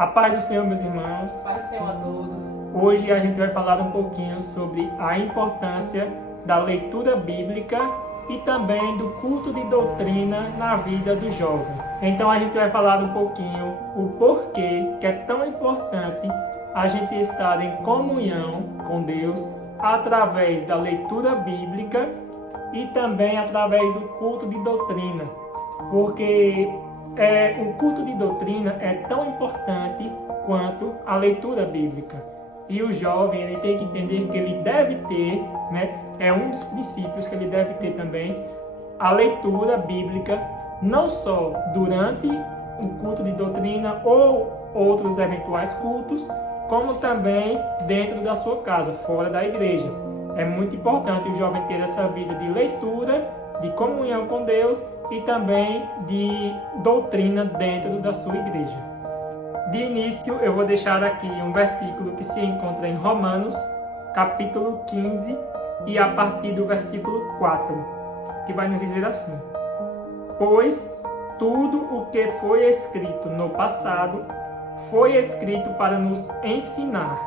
A paz do Senhor, meus irmãos. Paz do Senhor a todos. Hoje a gente vai falar um pouquinho sobre a importância da leitura bíblica e também do culto de doutrina na vida do jovem. Então a gente vai falar um pouquinho o porquê que é tão importante a gente estar em comunhão com Deus através da leitura bíblica e também através do culto de doutrina. Porque o culto de doutrina é tão importante quanto a leitura bíblica. E o jovem ele tem que entender que ele deve ter, é um dos princípios que ele deve ter também, a leitura bíblica, não só durante o culto de doutrina ou outros eventuais cultos, como também dentro da sua casa, fora da igreja. É muito importante o jovem ter essa vida de leitura, de comunhão com Deus e também de doutrina dentro da sua igreja. De início, eu vou deixar aqui um versículo que se encontra em Romanos, capítulo 15, e a partir do versículo 4, que vai nos dizer assim: Pois tudo o que foi escrito no passado foi escrito para nos ensinar,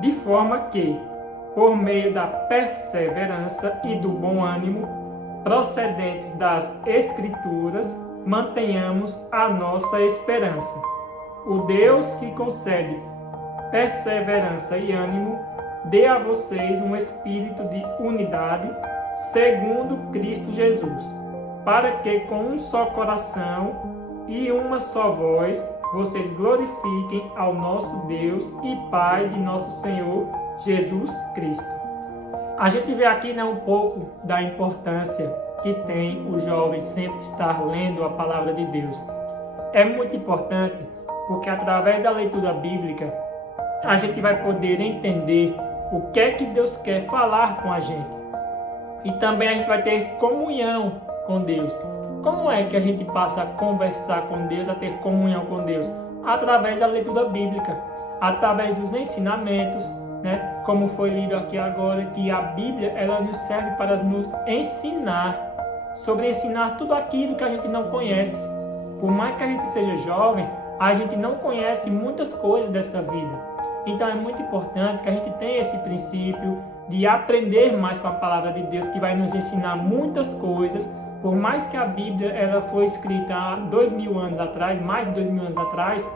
de forma que, por meio da perseverança e do bom ânimo procedentes das Escrituras, mantenhamos a nossa esperança. O Deus que concede perseverança e ânimo, dê a vocês um espírito de unidade, segundo Cristo Jesus, para que com um só coração e uma só voz, vocês glorifiquem ao nosso Deus e Pai de nosso Senhor Jesus Cristo. A gente vê aqui um pouco da importância que tem o jovem sempre estar lendo a palavra de Deus. É muito importante porque através da leitura bíblica a gente vai poder entender o que é que Deus quer falar com a gente. E também a gente vai ter comunhão com Deus. Como é que a gente passa a conversar com Deus, a ter comunhão com Deus? Através da leitura bíblica, através dos ensinamentos, como foi lido aqui agora, que a Bíblia ela nos serve para nos ensinar, sobre ensinar tudo aquilo que a gente não conhece. Por mais que a gente seja jovem, a gente não conhece muitas coisas dessa vida. Então é muito importante que a gente tenha esse princípio de aprender mais com a palavra de Deus, que vai nos ensinar muitas coisas. Por mais que a Bíblia ela foi escrita há 2000 anos atrás, mais de 2000 anos atrás,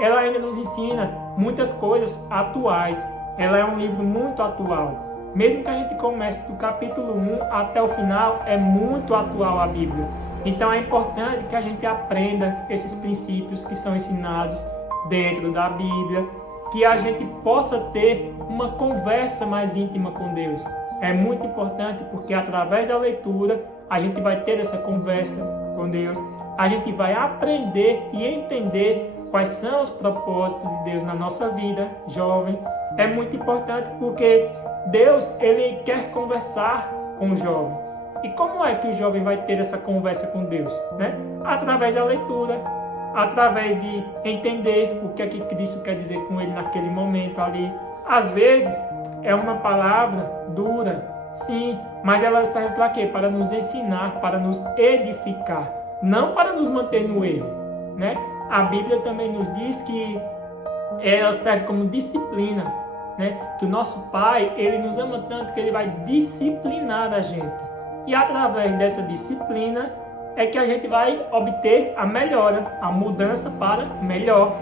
ela ainda nos ensina muitas coisas atuais. Ela é um livro muito atual. Mesmo que a gente comece do capítulo 1 até o final, é muito atual a Bíblia. Então é importante que a gente aprenda esses princípios que são ensinados dentro da Bíblia, que a gente possa ter uma conversa mais íntima com Deus. É muito importante porque através da leitura a gente vai ter essa conversa com Deus. A gente vai aprender e entender quais são os propósitos de Deus na nossa vida, jovem. É muito importante porque Deus ele quer conversar com o jovem. E como é que o jovem vai ter essa conversa com Deus? Através da leitura, através de entender o que é que Cristo quer dizer com ele naquele momento ali. Às vezes é uma palavra dura, sim, mas ela serve para quê? Para nos ensinar, para nos edificar, não para nos manter no erro. A Bíblia também nos diz que ela serve como disciplina, que o nosso Pai, ele nos ama tanto que ele vai disciplinar a gente. E através dessa disciplina é que a gente vai obter a melhora, a mudança para melhor.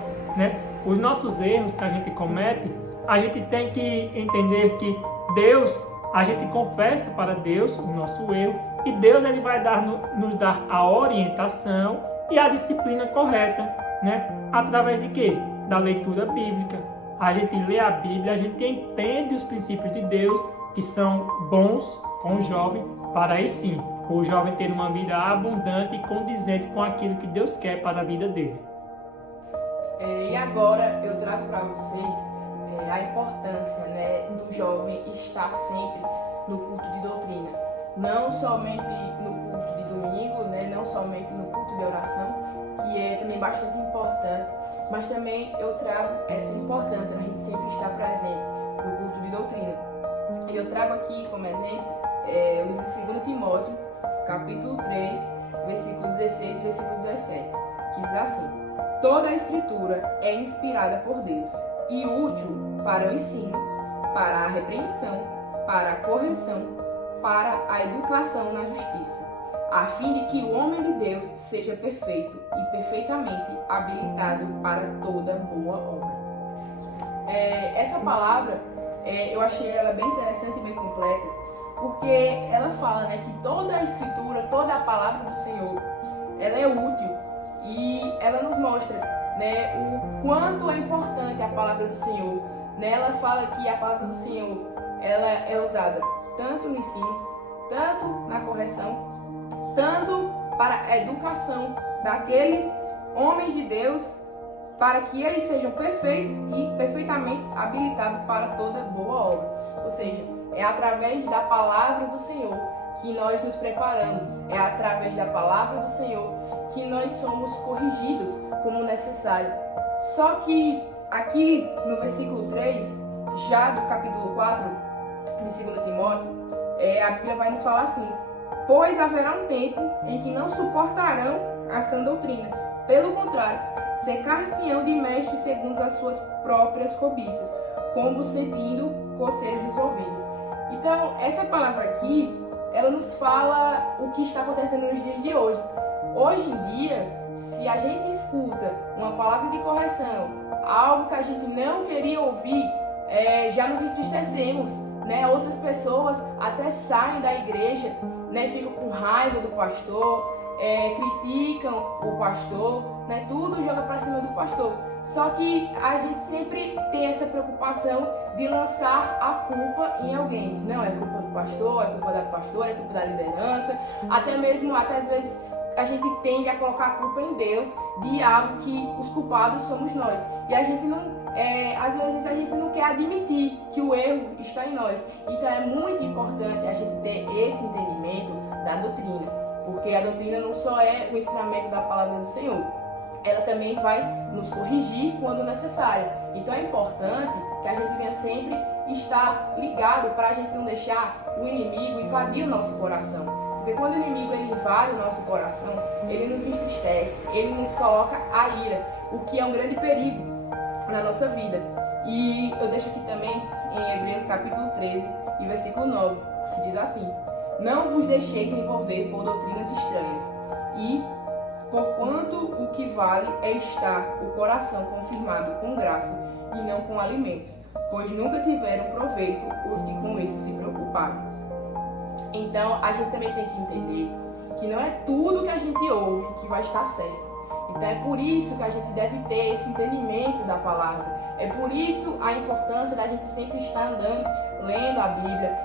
Os nossos erros que a gente comete, a gente tem que entender que Deus, a gente confessa para Deus o nosso erro e Deus ele vai nos dar a orientação e a disciplina correta, através de quê? Da leitura bíblica. A gente lê a Bíblia, a gente entende os princípios de Deus que são bons com o jovem, para aí sim, o jovem ter uma vida abundante e condizente com aquilo que Deus quer para a vida dele. E agora eu trago para vocês a importância do jovem estar sempre no culto de doutrina. Não somente no culto de domingo, não somente no culto de oração, que é também bastante importante, mas também eu trago essa importância da gente sempre estar presente no culto de doutrina. E eu trago aqui como exemplo o livro de 2 Timóteo, capítulo 3, versículo 16 e versículo 17, que diz assim: Toda a Escritura é inspirada por Deus e útil para o ensino, para a repreensão, para a correção, para a educação na justiça, a fim de que o homem de Deus seja perfeito e perfeitamente habilitado para toda boa obra. Essa palavra, eu achei ela bem interessante e bem completa, porque ela fala, né, que toda a Escritura, toda a palavra do Senhor, ela é útil e ela nos mostra, né, o quanto é importante a palavra do Senhor. Né? Ela fala que a palavra do Senhor ela é usada tanto no ensino, tanto na correção, tanto para a educação daqueles homens de Deus, para que eles sejam perfeitos e perfeitamente habilitados para toda boa obra. Ou seja, é através da palavra do Senhor que nós nos preparamos, é através da palavra do Senhor que nós somos corrigidos como necessário. Só que aqui no versículo 3, já do capítulo 4 de 2 Timóteo, a Bíblia vai nos falar assim: pois haverá um tempo em que não suportarão a sã doutrina. Pelo contrário, cercar-se-ão de mestres segundo as suas próprias cobiças, como sentindo coceiras nos ouvidos. Então, essa palavra aqui, ela nos fala o que está acontecendo nos dias de hoje. Hoje em dia, se a gente escuta uma palavra de correção, algo que a gente não queria ouvir, já nos entristecemos, né? Outras pessoas até saem da igreja, né? Ficam com raiva do pastor, criticam o pastor, né? Tudo joga para cima do pastor. Só que a gente sempre tem essa preocupação de lançar a culpa em alguém. Não, é culpa do pastor, é culpa da pastora, é culpa da liderança, até às vezes a gente tende a colocar a culpa em Deus de algo que os culpados somos nós. E a gente não, às vezes a gente não quer admitir que o erro está em nós. Então é muito importante a gente ter esse entendimento da doutrina, porque a doutrina não só é o ensinamento da palavra do Senhor, ela também vai nos corrigir quando necessário. Então é importante que a gente venha sempre estar ligado para a gente não deixar o inimigo invadir o nosso coração. Porque quando o inimigo ele invade o nosso coração, ele nos entristece, ele nos coloca a ira, o que é um grande perigo na nossa vida. E eu deixo aqui também em Hebreus capítulo 13 e versículo 9, que diz assim: não vos deixeis envolver por doutrinas estranhas, e porquanto o que vale é estar o coração confirmado com graça e não com alimentos, pois nunca tiveram proveito os que com isso se preocuparam. Então, a gente também tem que entender que não é tudo que a gente ouve que vai estar certo. Então, é por isso que a gente deve ter esse entendimento da palavra. É por isso a importância da gente sempre estar andando, lendo a Bíblia,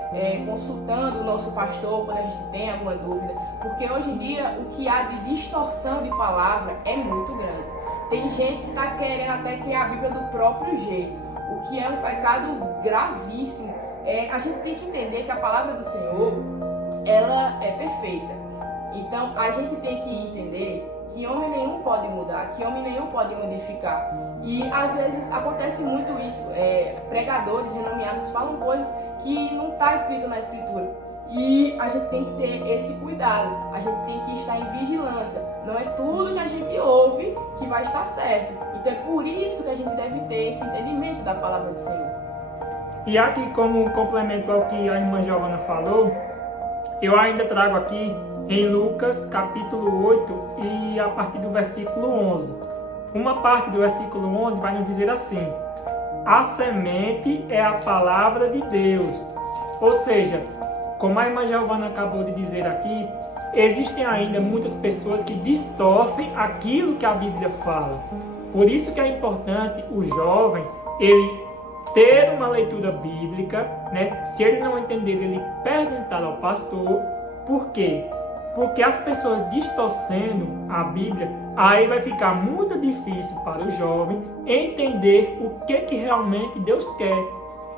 consultando o nosso pastor quando a gente tem alguma dúvida. Porque hoje em dia, o que há de distorção de palavra é muito grande. Tem gente que está querendo até criar a Bíblia do próprio jeito, o que é um pecado gravíssimo. A gente tem que entender que a palavra do Senhor, ela é perfeita. Então, a gente tem que entender que homem nenhum pode mudar, que homem nenhum pode modificar. E, às vezes, acontece muito isso. Pregadores renomeados falam coisas que não está escrito na Escritura. E a gente tem que ter esse cuidado. A gente tem que estar em vigilância. Não é tudo que a gente ouve que vai estar certo. Então, é por isso que a gente deve ter esse entendimento da palavra do Senhor. E aqui, como complemento ao que a irmã Giovana falou, eu ainda trago aqui em Lucas capítulo 8 e a partir do versículo 11. Uma parte do versículo 11 vai nos dizer assim: a semente é a palavra de Deus. Ou seja, como a irmã Giovana acabou de dizer aqui, existem ainda muitas pessoas que distorcem aquilo que a Bíblia fala. Por isso que é importante o jovem, ele ter uma leitura bíblica, né? Se ele não entender, ele perguntar ao pastor. Por quê? Porque as pessoas distorcendo a Bíblia, aí vai ficar muito difícil para o jovem entender o que realmente Deus quer.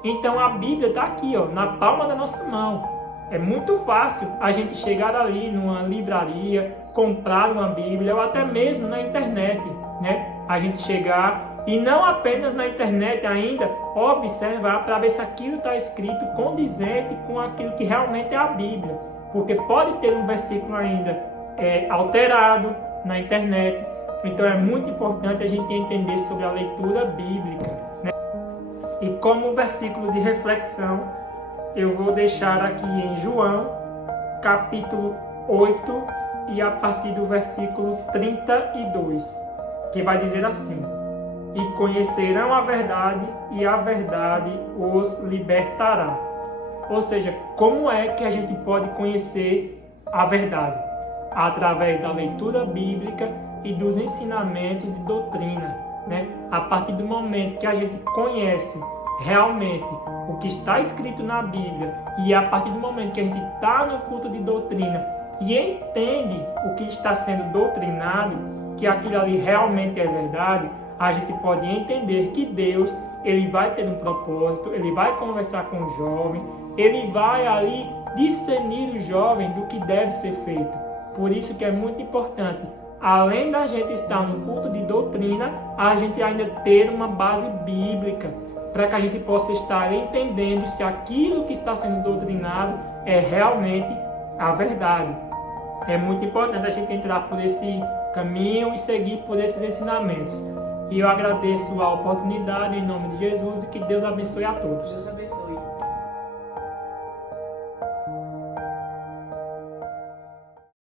Então a Bíblia está aqui, ó, na palma da nossa mão. É muito fácil a gente chegar ali numa livraria, comprar uma Bíblia ou até mesmo na internet, né? A gente chegar e não apenas na internet ainda observar para ver se aquilo está escrito condizente com aquilo que realmente é a Bíblia. Porque pode ter um versículo ainda alterado na internet, Então é muito importante a gente entender sobre a leitura bíblica, né? E como versículo de reflexão, eu vou deixar aqui em João, capítulo 8, e a partir do versículo 32, que vai dizer assim: E conhecerão a verdade, e a verdade os libertará. Ou seja, como é que a gente pode conhecer a verdade? Através da leitura bíblica e dos ensinamentos de doutrina, né? A partir do momento que a gente conhece realmente o que está escrito na Bíblia, e a partir do momento que a gente está no culto de doutrina e entende o que está sendo doutrinado, que aquilo ali realmente é verdade, a gente pode entender que Deus, ele vai ter um propósito, ele vai conversar com o jovem, ele vai ali discernir o jovem do que deve ser feito. Por isso que é muito importante, além da gente estar no culto de doutrina, a gente ainda ter uma base bíblica, para que a gente possa estar entendendo se aquilo que está sendo doutrinado é realmente a verdade. É muito importante a gente entrar por esse caminho e seguir por esses ensinamentos. E eu agradeço a oportunidade em nome de Jesus e que Deus abençoe a todos. Deus abençoe.